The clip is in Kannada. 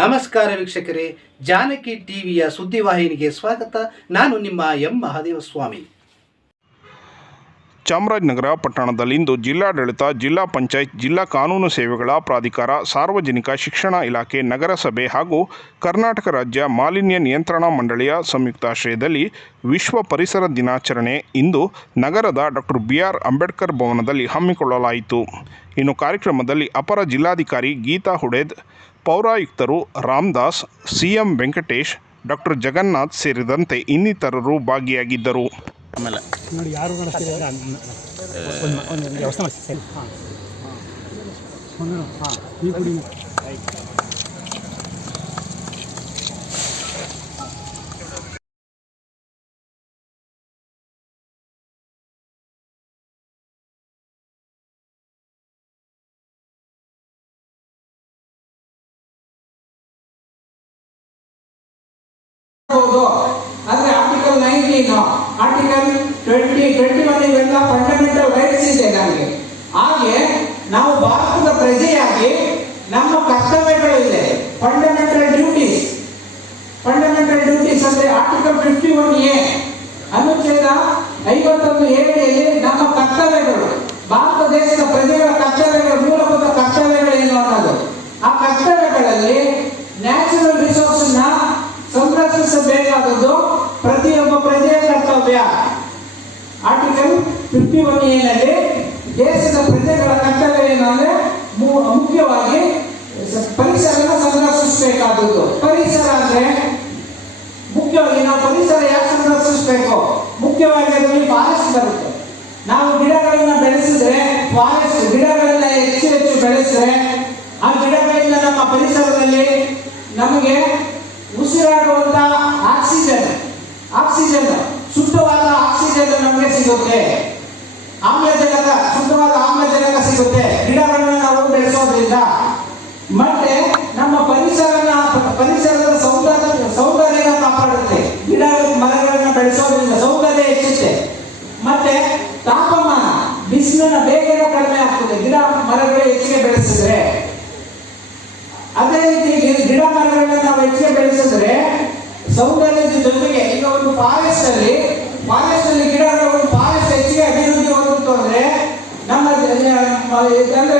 ನಮಸ್ಕಾರ ವೀಕ್ಷಕರೇ, ಜಾನಕಿ ಟಿವಿಯ ಸುದ್ದಿವಾಹಿನಿಗೆ ಸ್ವಾಗತ. ನಾನು ನಿಮ್ಮ ಎಂ ಮಹಾದೇವಸ್ವಾಮಿ. ಚಾಮರಾಜನಗರ ಪಟ್ಟಣದಲ್ಲಿಂದು ಜಿಲ್ಲಾಡಳಿತ, ಜಿಲ್ಲಾ ಪಂಚಾಯತ್, ಜಿಲ್ಲಾ ಕಾನೂನು ಸೇವೆಗಳ ಪ್ರಾಧಿಕಾರ, ಸಾರ್ವಜನಿಕ ಶಿಕ್ಷಣ ಇಲಾಖೆ, ನಗರಸಭೆ ಹಾಗೂ ಕರ್ನಾಟಕ ರಾಜ್ಯ ಮಾಲಿನ್ಯ ನಿಯಂತ್ರಣ ಮಂಡಳಿಯ ಸಂಯುಕ್ತಾಶ್ರಯದಲ್ಲಿ ವಿಶ್ವ ಪರಿಸರ ದಿನಾಚರಣೆ ಇಂದು ನಗರದ ಡಾಕ್ಟರ್ BR ಅಂಬೇಡ್ಕರ್ ಭವನದಲ್ಲಿ ಹಮ್ಮಿಕೊಳ್ಳಲಾಯಿತು. ಇನ್ನು ಕಾರ್ಯಕ್ರಮದಲ್ಲಿ ಅಪರ ಜಿಲ್ಲಾಧಿಕಾರಿ ಗೀತಾ ಹುಡೇದ್, ಪೌರಾಯುಕ್ತರು ರಾಮದಾಸ್, CM ವೆಂಕಟೇಶ್, ಡಾಕ್ಟರ್ ಜಗನ್ನಾಥ್ ಸೇರಿದಂತೆ ಇನ್ನಿತರರು ಭಾಗಿಯಾಗಿದ್ದರು. ಆಮೇಲೆ ನೋಡಿ ಯಾರು ವ್ಯವಸ್ಥೆ ಮಾಡಿ ಸರಿ. ಈ ಕುಡಿ ಅಂದ್ರೆ ಆರ್ಟಿಕಲ್ 19 ಆರ್ಟಿಕಲ್ 21 ಇವೆಲ್ಲ ಫಂಡಮೆಂಟಲ್ ರೈಟ್ಸ್ ಇದೆ ನಮಗೆ. ಹಾಗೆ ನಾವು ಭಾರತದ ಪ್ರಜೆಯಾಗಿ ನಮ್ಮ ಕರ್ತವ್ಯಗಳಿದೆ, ಫಂಡಮೆಂಟಲ್ ಡ್ಯೂಟೀಸ್ ಅಂದ್ರೆ ಆರ್ಟಿಕಲ್ 51A ಅನುಚ್ಛೇದ 51 ನಮ್ಮ ಕರ್ತವ್ಯಗಳು, ಭಾರತ ದೇಶದ ಪ್ರಜೆಗಳ ಕರ್ತವ್ಯಗಳು, ಮೂಲಭೂತ ಕರ್ತವ್ಯಗಳೇನು ಅನ್ನೋದು. ಆ ಕರ್ತವ್ಯಗಳಲ್ಲಿ ನ್ಯಾಚುರಲ್ ರಿಸೋರ್ಸ್ ನ ಸಂರಕ್ಷಿಸಬೇಕಾದದ್ದು ಪ್ರತಿಯೊಬ್ಬ ಪ್ರಜೆಯ ಕರ್ತವ್ಯ. ಆರ್ಟಿಕಲ್ 51A ನಲ್ಲಿ ದೇಶದ ಪ್ರಜೆಗಳ ಕರ್ತವ್ಯ ಏನಂದ್ರೆ ಮುಖ್ಯವಾಗಿ ಪರಿಸರನ ಸಂರಕ್ಷಿಸಬೇಕಾದದ್ದು. ಪರಿಸರ ಅಂದ್ರೆ ಮುಖ್ಯವಾಗಿ ನಾವು ಪರಿಸರ ಯಾಕೆ ಸಂರಕ್ಷಿಸಬೇಕು? ಮುಖ್ಯವಾಗಿ ಅದರಲ್ಲಿ ಫಾರೆಸ್ಟ್ ಬರುತ್ತೆ. ನಾವು ಗಿಡಗಳನ್ನ ಬೆಳೆಸಿದ್ರೆ, ಫಾರೆಸ್ಟ್ ಗಿಡಗಳನ್ನ ಹೆಚ್ಚು ಬೆಳೆಸಿದ್ರೆ, ಆ ಗಿಡಗಳಿಂದ ನಮ್ಮ ಪರಿಸರದಲ್ಲಿ ನಮಗೆ ಉಸಿರಾಡುವಂತ ಆಕ್ಸಿಜನ್ ಶುದ್ಧವಾದ ಆಕ್ಸಿಜನ್ ನಮಗೆ ಸಿಗುತ್ತೆ, ಶುದ್ಧವಾದ ಆಮ್ಲಜನಕ ಸಿಗುತ್ತೆ ಗಿಡಗಳನ್ನ ನಾವು ಬೆಳೆಸೋದ್ರಿಂದ. ಮತ್ತೆ ನಮ್ಮ ಪರಿಸರದ ಸೌಂದರ್ಯನ ಕಾಪಾಡುತ್ತೆ. ಗಿಡ ಮರಗಳನ್ನ ಬೆಳೆಸೋದ್ರಿಂದ ಸೌಂದರ್ಯ ಹೆಚ್ಚುತ್ತೆ. ಮತ್ತೆ ತಾಪಮಾನ, ಬಿಸಿಲಿನ ಬೇಗನೆ ಕಡಿಮೆ ಆಗ್ತದೆ ಗಿಡ ಮರಗಳು ಹೆಚ್ಚಿಗೆ ಬೆಳೆಸಿದ್ರೆ. ಅದೇ ರೀತಿ ಗಿಡ ಮರಗಳನ್ನ ನಾವು ಹೆಚ್ಚಿಗೆ ಬೆಳೆಸಿದ್ರೆ ಸೌಂದರ್ಯದ ಜೊತೆಗೆ, ಈಗ ಒಂದು ಫಾರೆಸ್ಟ್ ಅಲ್ಲಿ ಗಿಡಗಳು, ಒಂದು ಫಾರೆಸ್ಟ್ ಹೆಚ್ಚಿಗೆ ಅಭಿವೃದ್ಧಿ ಹೊಂದಿತ್ತು ಅಂದ್ರೆ ನಮ್ಮ ಅಂದ್ರೆ